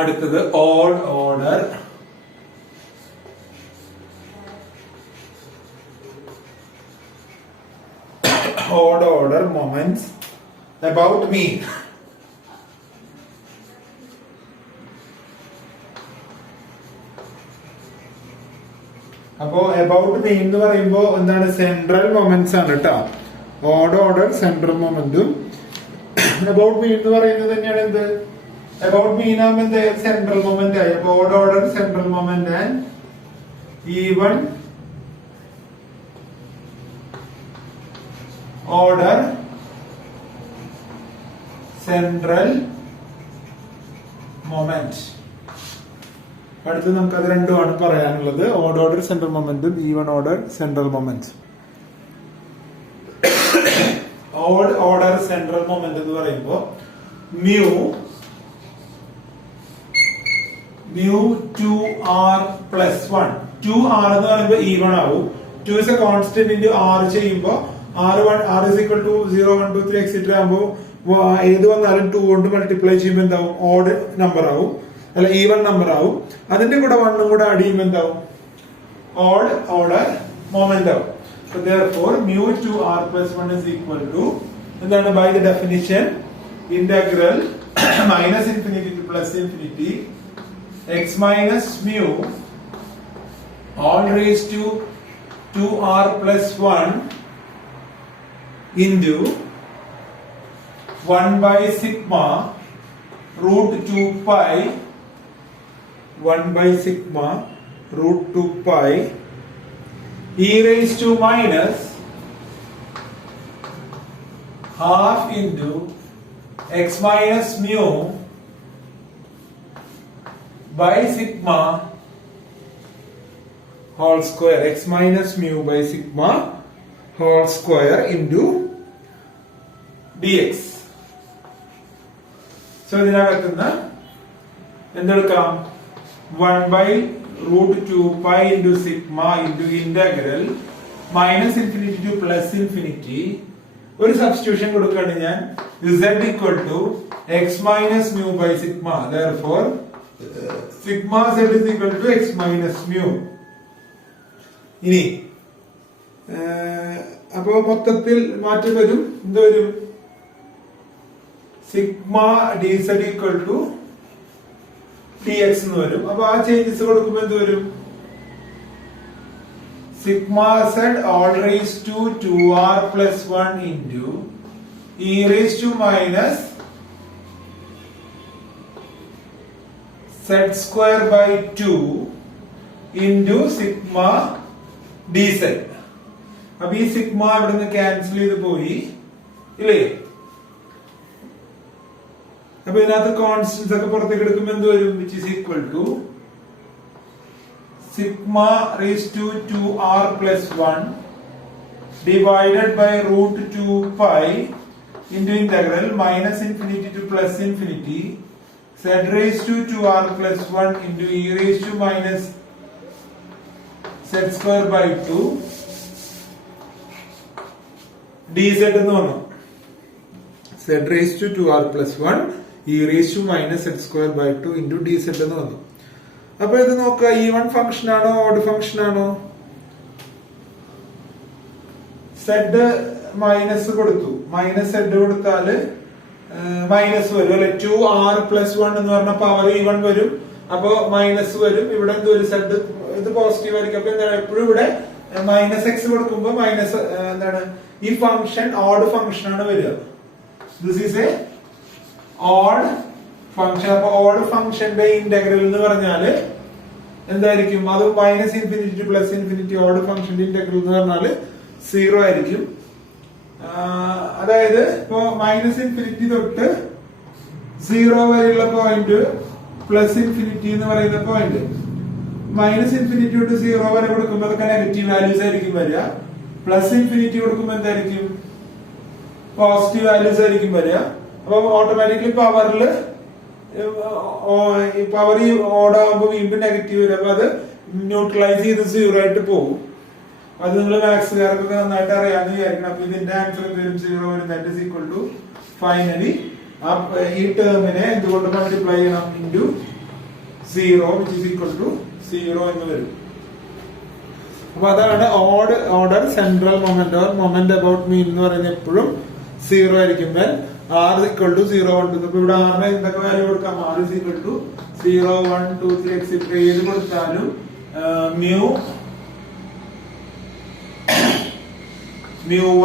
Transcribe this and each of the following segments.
അടുത്തത് odd order moments about mean. അപ്പോ about mean എന്ന് പറയുമ്പോ എന്താണ് സെൻട്രൽ മൊമെന്റ്സ് ആണ് കേട്ടോ. Odd order central momentum about mean എന്ന് പറയുന്നത് തന്നെയാണ് എന്ത് അബൌട്ട് മീൻ ആകുമ്പോൾ എന്ത് സെൻട്രൽ മൊമെന്റ് ആയി. അപ്പൊ odd order central moment and even order central moment. അടുത്ത് നമുക്ക് അത് രണ്ടുമാണ് പറയാനുള്ളത്. ഓഡ് ഓർഡർ സെൻട്രൽ മൊമെന്റും even order central moment. Odd order central moment എന്ന് പറയുമ്പോൾ മ്യൂ 2r+1. 2r എന്ന് പറയുമ്പോൾ ഈവൺ ആവും. 2 is a constant into r ചെയ്യുമ്പോൾ r is equal to 0 1 2 3 etc ആകുമ്പോൾ ഏത് വന്നാലും 2 കൊണ്ട് മൾട്ടിപ്ലൈ ചെയ്യുമ്പോൾ എന്താവും ഓഡ് നമ്പർ ആവും, അല്ല ഈവൺ നമ്പർ ആവും. അതിന്റെ കൂടെ 1 കൂടെ ആഡ് ചെയ്യുമ്പോൾ എന്താവും ഓഡ് ഓർഡർ മൊമെന്റ് ആവും. So therefore mu 2r+1 is equal to എന്താണ് by the definition integral minus infinity to plus infinity x minus mu all raised to 2r+1 into 1 by sigma root 2 pi 1 by sigma root 2 pi e raised to minus half into x minus mu by sigma whole square. X minus mu by sigma whole square into dx. So ഇതിനകത്തുനിന്ന് എന്തെടുക്കാം 1 by root 2 pi into sigma into integral minus infinity to plus infinity. ഒരു substitution കൊടുക്കുകയാണ് ഞാൻ z equal to x minus mu by sigma. Therefore sigma z is equal to x minus mu. ഇനി അപ്പോ മൊത്തത്തിൽ മാറ്റം വരും. എന്ത് വരും sigma dz equal to dx എന്ന് വരും. അപ്പൊ ആ ചേഞ്ചസ് കൊടുക്കുമ്പോൾ എന്ത് വരും sigma z all raised to 2r+1 into e raised to minus z square by 2 into sigma dz. അപ്പൊ ഈ സിഗ്മ ഇവിടെ നിന്ന് ക്യാൻസൽ ചെയ്ത് പോയി ഇല്ലേ. അപ്പൊ ഇതിനകത്ത് കോൺസ്റ്റൻസ് ഒക്കെ പുറത്തേക്ക് എടുക്കുമ്പോൾ എന്ത് വരും which is equal to sigma raised to 2r+1 divided by root 2 pi into integral minus infinity to plus infinity z raised to 2r+1 into e raised to minus z square by 2 dz എന്ന് വന്നു. z raised to 2r+1 e raised to minus z square by 2 into dz എന്ന് വന്നു. അപ്പൊ ഇത് നോക്കുക even function ആണോ odd function ആണോ. z minus കൊടുത്തു, മൈനസ് z കൊടുത്താല് മൈനസ് വരും അല്ലെ. 2r+1 എന്ന് പറഞ്ഞ പവർ ഈവൺ വരും, അപ്പൊ മൈനസ് വരും. ഇവിടെ എന്ത് വരും z ഇത് പോസിറ്റീവ് ആയിരിക്കും. അപ്പൊ എന്താണ് എപ്പോഴും ഇവിടെ മൈനസ് x കൊടുക്കുമ്പോ മൈനസ് എന്താണ് ഈ ഫംഗ്ഷൻ ഓഡ് ഫംഗ്ഷൻ ആണ് വരിക. This is A odd function. അപ്പൊ ഓഡ് ഫംഗ്ഷന്റെ ഇന്റഗ്രൽ എന്ന് പറഞ്ഞാല് എന്തായിരിക്കും അത് minus infinity to plus infinity. Odd ഫംഗ്ഷന്റെ ഇന്റഗ്രൽ എന്ന് പറഞ്ഞാല് 0 ആയിരിക്കും. അതായത് ഇപ്പോ മൈനസ് ഇൻഫിനിറ്റി തൊട്ട് 0 വരെയുള്ള പോയിന്റ് പ്ലസ് ഇൻഫിനിറ്റി എന്ന് പറയുന്ന പോയിന്റ് മൈനസ് ഇൻഫിനിറ്റി തൊട്ട് 0 വരെ കൊടുക്കുമ്പോൾ അതൊക്കെ നെഗറ്റീവ് വാല്യൂസ് ആയിരിക്കും വരിക. പ്ലസ് ഇൻഫിനിറ്റി കൊടുക്കുമ്പോൾ എന്തായിരിക്കും പോസിറ്റീവ് വാല്യൂസ് ആയിരിക്കും വരിക. അപ്പൊ ഓട്ടോമാറ്റിക്കലി പവറിൽ പവർ ഓടാകുമ്പോൾ വീണ്ടും നെഗറ്റീവ് വരും. അപ്പൊ അത് ന്യൂട്രലൈസ് ചെയ്ത് 0 ആയിട്ട് പോകും. അത് നിങ്ങൾ മാത്സുകാർക്കൊക്കെ നന്നായിട്ട് അറിയാമെന്ന് വിചാരിക്കണം. അപ്പൊ ഇതിന്റെ ആൻസർ വരും 0 വരും. That is equal to finally ഈ ടേമിനെ എന്തുകൊണ്ട് മൾട്ടിപ്ലൈ ചെയ്യണം into 0 which is equal to 0 എന്ന് വരും. അപ്പൊ അതാണ് odd order central moment or moment about mean എന്ന് പറയുന്നത് എപ്പോഴും 0 ആയിരിക്കും. r is equal to 0 1 2. അപ്പൊ ഇവിടെ r ന് എന്തൊക്കെ വാല്യൂ കൊടുക്കാം? r is equal to 0 1 2 3 etc. ഏത് കൊടുത്താലും mu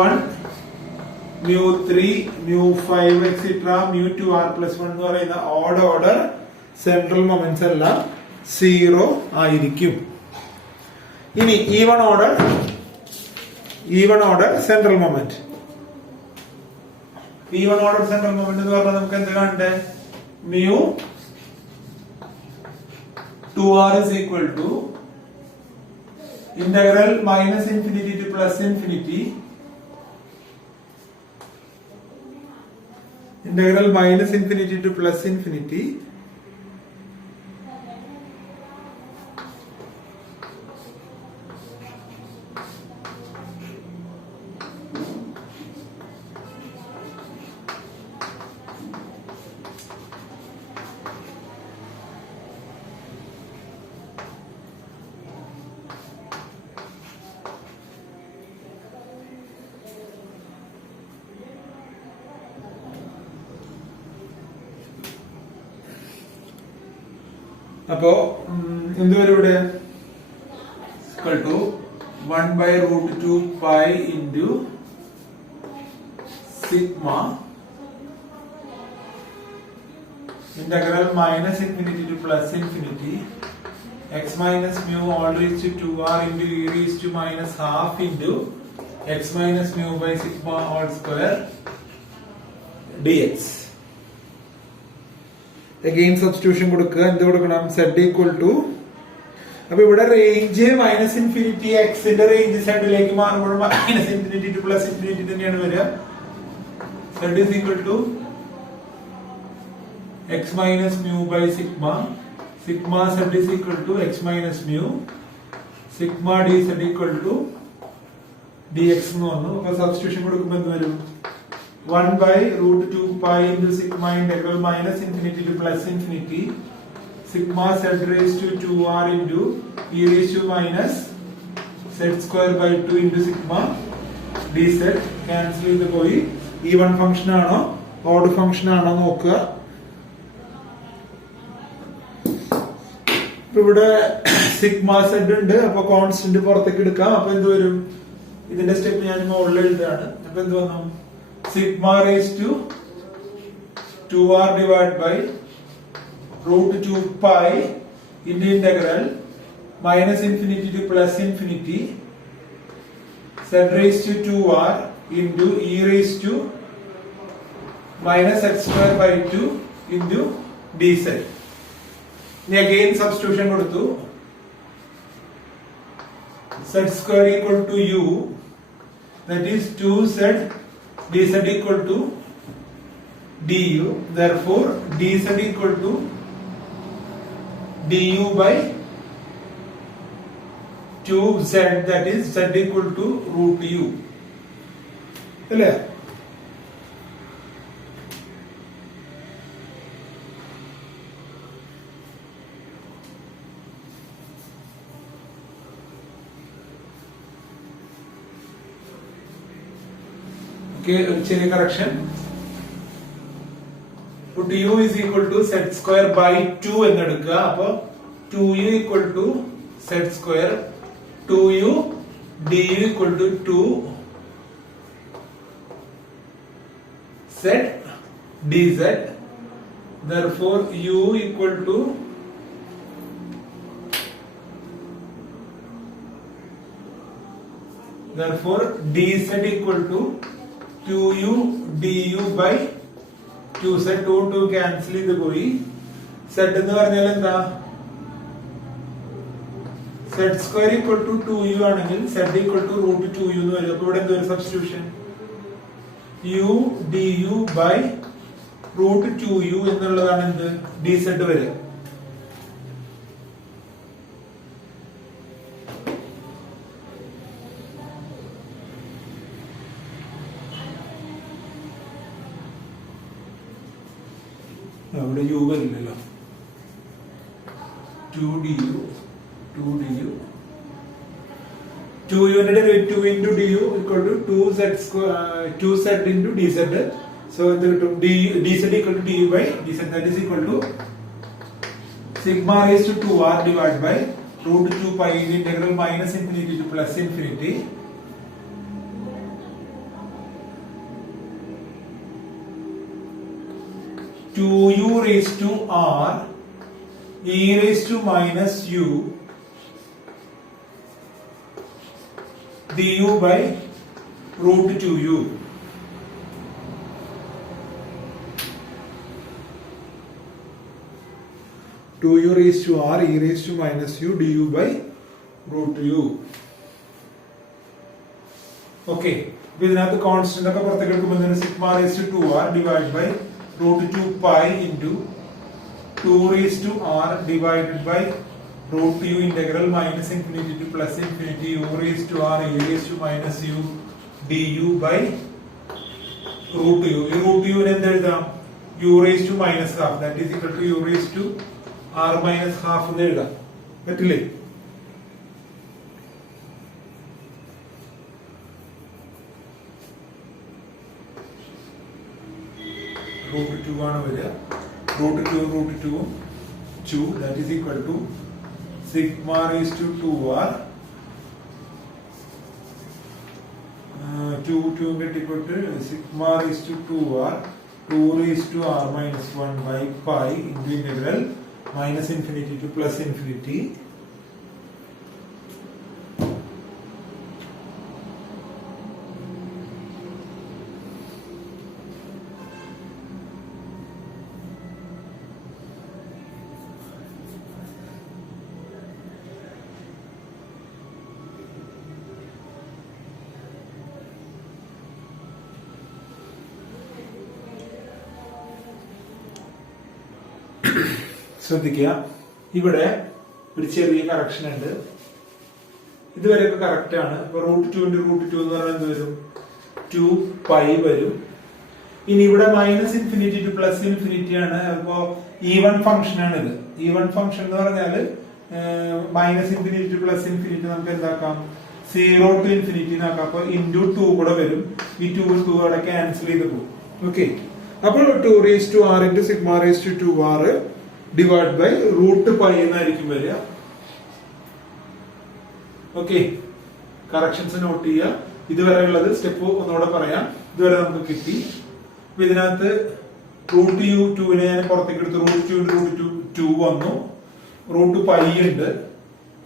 1 mu 3 mu 5 etc. mu 2 r plus 1 എന്ന് പറയുന്ന ഓഡ് ഓർഡർ സെൻട്രൽ മൊമെന്റ്സ് എല്ലാം 0 ആയിരിക്കും. ഇനി even order central moment. Even order central moment എന്ന് പറഞ്ഞാൽ നമുക്ക് എന്ത് കാണണ്ടേ? mu 2r is equal to integral minus infinity to plus infinity integral minus infinity to plus infinity അപ്പോ എന്തുവരും ഇവിടെ? equal to 1 by root 2 pi into sigma integral minus infinity to plus infinity x minus mu all raised to 2r into e raised to minus half into x minus mu by sigma all square dx. Again substitution കൊടുക്കുക. എന്ത് കൊടുക്കണം? z equal to, അപ്പൊ ഇവിടെ range minus infinity, എക്സിന്റെ range സെഡിലേക്ക് മാറുമ്പോൾ minus infinity to plus infinity തന്നെയാണ് വരിക. z is equal to x minus mu by sigma z is equal to x minus mu sigma dz equal to dx എന്ന് വന്നു. അപ്പൊ substitution കൊടുക്കുമ്പോൾ എന്ത് വരും? 1 by root 2 pi into sigma integral minus infinity to plus infinity sigma z raised to 2r into e raised to minus z square by 2 into sigma dz. cancel ചെയ്ത് പോയി. Even function ആണോ odd function ആണോ നോക്കുക. ഇവിടെ sigma Z ഉണ്ട്. അപ്പൊ constant പുറത്തേക്ക് എടുക്കാം. അപ്പൊ എന്ത് വരും? ഇതിന്റെ സ്റ്റെപ്പ് ഞാൻ മുകളിൽ എഴുതാണ്. അപ്പൊ എന്ത് വന്നു? sigma raised to 2r divided by root 2 pi into integral minus infinity to plus infinity z raised to 2r into e raised to minus x square by 2 into dz. ഇനി again substitution കൊടുത്തു. z square equal to u, that is 2z dz equal to du. Therefore dz equal to du by 2z, that is z equal to root u. അല്ലേ? ചെറിയ correction. u is equal to z square by 2 എന്നെടുക്കുക. അപ്പൊ 2u equal to z square 2u du equal to 2 z dz. Therefore u equal to dz equal to 2u du by 2z. 2 cancel ചെയ്ത് പോയി. z എന്ന് പറഞ്ഞാൽ എന്താ? z square equal to 2u ആണെങ്കിൽ z equal to root 2u എന്ന് വരും. അപ്പൊ ഇവിടെ എന്തൊരു substitution? u du by root 2u എന്നുള്ളതാണ് എന്ത്? dz വരിക. അവിടെ യു വരില്ലല്ലോ. 2 du 2u ന്റെ derivative 2 into du equal to 2z square 2z into dz. So എന്ത് കിട്ടും? dz equal to du by dz, that is equal to sigma raised to 2r divided by root 2 pi integral minus infinity to plus infinity to u raised to r e raised to minus u du by root 2u. To u raised to r e raised to minus u du by root u. Okay. ഇതിനകത്ത് constant ഒക്കെ പുറത്തേക്ക് എടുക്കുമ്പോൾ sigma raise to 2r divide by root 2 pi into 2 raise to r divided by root u integral minus infinity to plus infinity u raise to r e raise to minus u du by root u. ഈ root u നെ എന്ത് എഴുതാം? u raise to minus half, that is equal to u raise to r minus half എന്ന് എഴുതാം. പറ്റില്ലേ? Root 2 ആണ് വരിക. Root 2 that is equal to sigma raise to 2r 2 കിട്ടിക്കൊണ്ട് sigma raise to 2r 2 raise to r minus 1 by pi into integral minus infinity to plus infinity ശ്രദ്ധിക്കുക, ഇവിടെ ഒരു ചെറിയ കറക്ഷൻ ഉണ്ട്. ഇതുവരെയൊക്കെ കറക്റ്റ് ആണ്. ഇപ്പൊ റൂട്ട് 2 into റൂട്ട് 2 എന്ന് പറഞ്ഞാൽ എന്ത് വരും? 2 പൈ വരും. ഇനി ഇവിടെ minus infinity to plus infinity ആണ്. അപ്പോ ഈവൺ ഫംഗ്ഷൻ ആണ് ഇത്. ഈവൺ ഫംഗ്ഷൻ എന്ന് പറഞ്ഞാല് minus infinity to plus infinity നമുക്ക് എന്താക്കാം? 0 to ഇൻഫിനിറ്റി ആക്കാം. അപ്പൊ ഇൻറ്റു 2 കൂടെ വരും. ഈ 2 അവിടെ ക്യാൻസൽ ചെയ്ത് പോകും. ഓക്കെ, അപ്പോൾ 2 raise to r into sigma raise to 2r divide by root pi എന്നായിരിക്കും വരിക. ഓക്കെ, കറക്ഷൻസ് നോട്ട് ചെയ്യുക. ഇതുവരെയുള്ളത് സ്റ്റെപ്പ് ഒന്നുകൂടെ പറയാം. ഇതുവരെ നമുക്ക് കിട്ടി. ഇതിനകത്ത് റൂട്ട് യു 2 ഞാൻ പുറത്തേക്ക് എടുത്തു. റൂട്ട് 2 വന്നു. റൂട്ട് പൈ ഉണ്ട്.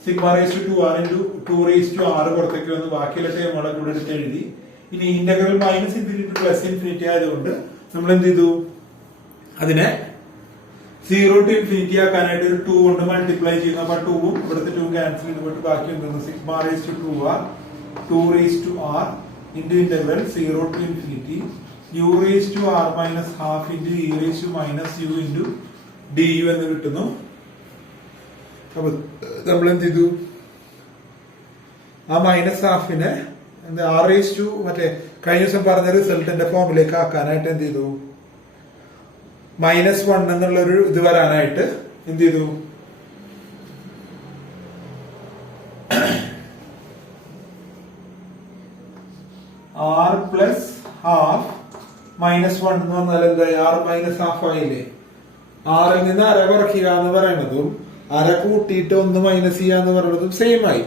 Sigma raise to 2r into 2 raise to r പുറത്തേക്ക് വന്നു. ബാക്കിയുള്ള ടേമുകളൊക്കെ ഇവിടെ എടുത്ത് എഴുതി. ഇനി integral minus infinity plus infinity ആയതുകൊണ്ട് നമ്മൾ എന്ത് ചെയ്തു? അതിനെ 0 to ഇൻഫിനിറ്റി ആക്കാനായിട്ട് ഒരു 2 കൊണ്ട് മൾട്ടിപ്ലൈ ചെയ്യുന്നു. അപ്പൊ 2ഉം ഇവിടുത്തെ 2 ക്യാൻസൽ ചെയ്ത് പോയിട്ട് ബാക്കി എന്താണ്? Sigma raise to 2r 2 raise to r into integral 0 to infinity u raise to r minus half into e raise to minus u into du എന്ന് കിട്ടുന്നു. അപ്പൊ നമ്മൾ എന്ത് ചെയ്തു? ആ മൈനസ് ഹാഫിനെ r റേസ് ടു മറ്റേ കഴിഞ്ഞ ദിവസം പറഞ്ഞ റിസൾട്ടിന്റെ ഫോമിലേക്ക് ആക്കാനായിട്ട് എന്ത് ചെയ്തു? -1 എന്നുള്ളൊരു ഇത് വരാനായിട്ട് എന്ത് ചെയ്തു? r പ്ലസ് ഹാഫ് -1 എന്ന് പറഞ്ഞാൽ എന്തായി? r മൈനസ് ഹാഫ് ആയില്ലേ? r ൽ നിന്ന് അര കുറയ്ക്കുക എന്ന് പറയുന്നതും അര കൂട്ടിയിട്ട് 1 മൈനസ് ചെയ്യുക എന്ന് പറയുന്നതും സെയിം ആയി.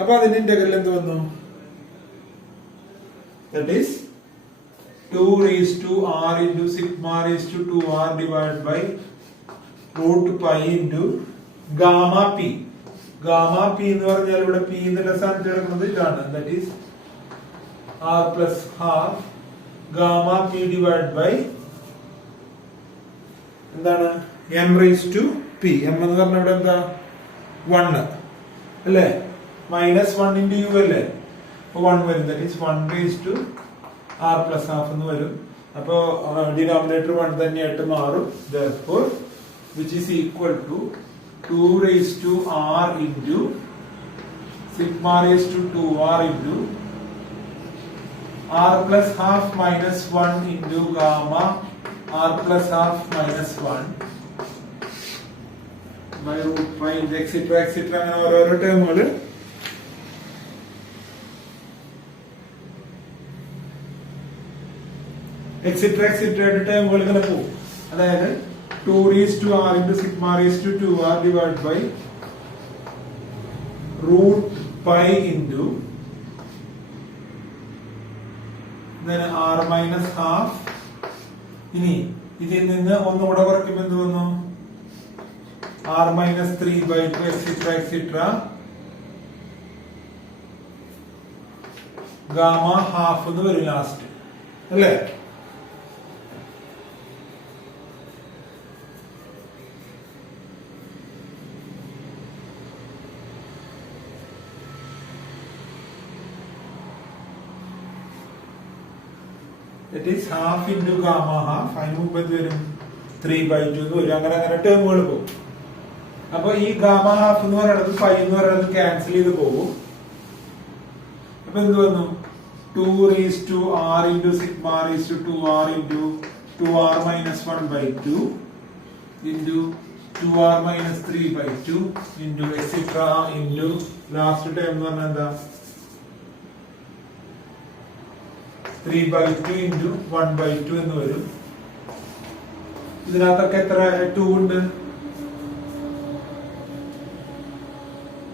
അപ്പൊ അതിന്റെ ഇന്റഗ്രൽ എന്ത് വന്നു? That is 2 raised to r into sigma raised to 2r divided by root pi into gamma p. Gamma p എന്ന് പറഞ്ഞാൽ ഇവിടെ p എന്നുള്ള സ്ഥാനത്ത് കിടക്കുന്നത് ഇതാണ്. That is r plus half gamma p divided by എന്താണ്? m raised to p. m എന്ന് പറഞ്ഞാൽ ഇവിടെ എന്താ? 1 അല്ലേ? -1 into u അല്ലേ? 1 വരും. That is 1 raised to r plus half എന്ന് വരും. അപ്പോ ഡിനോമിനേറ്റർ 1 തന്നെയായിട്ട് മാറും. Therefore which is equal to 2 raised to r into sigma raised to 2r into r plus half minus 1 into gamma r plus half minus 1 by root 5 et cetera et cetera അങ്ങനെ ഓരോരോ ടേമുകൾ etcetera etcetera ടേമുകൾ ഇങ്ങനെ പോകും. അതായത് 2 raised to r into sigma raised to 2r divided by root pi into then r minus half. ഇനി ഇതിൽ നിന്ന് ഒന്നുകൂടെ കുറയ്ക്കുമ്പോൾ എന്ത് വന്നു? r minus 3 by 2 etc etc gamma half എന്ന് വരും ലാസ്റ്റ് അല്ലേ? That is half into gamma half. അതിന് മുമ്പ് എന്ത് വരും? 3/2 എന്ന് വരും. അങ്ങനെ അങ്ങനെ ടേമുകൾ പോകും. അപ്പൊ ഈ ഗാമ ഹാഫ് എന്ന് പറയുന്നത് 5 എന്ന് പറയുന്നത് ക്യാൻസൽ ചെയ്ത് പോകും. അപ്പൊ എന്ത് വന്നു? 2 raised to r into sigma raised to 2r into 2r minus 1/2 into 2r minus 3/2 into etc into last term എന്ന് പറഞ്ഞാൽ എന്താ? 3/2 into 1/2 എന്ന് വരും. ഇതിനകത്തൊക്കെ എത്ര 2 ഉണ്ട്?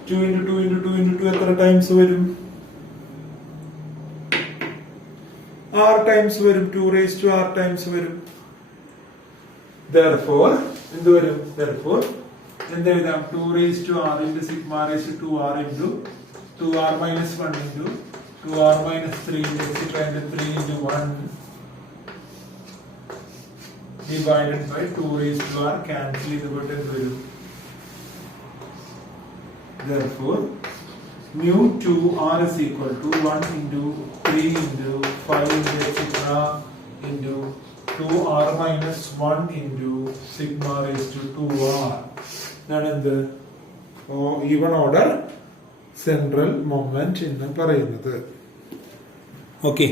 2 into 2 into 2 into 2 എത്ര ടൈംസ് വരും? r ടൈംസ് വരും. 2 raised to r ടൈംസ് വരും. therefore എന്ത് വരും? therefore എന്ത് എഴുതാം? 2 raised to r into sigma raised to 2r into 2r minus 1 into 2r minus 3 etc into 3 into 1 divided by 2 raised to r cancel ചെയ്തുകൊണ്ട് എന്ത് വരും? therefore mu 2r is equal to 1 into 3 into 5 into etc into 2r minus 1 into sigma raised to 2r. ഇതാണ് എന്ത്? Even order central moment എന്ന് പറയുന്നത്. Okay.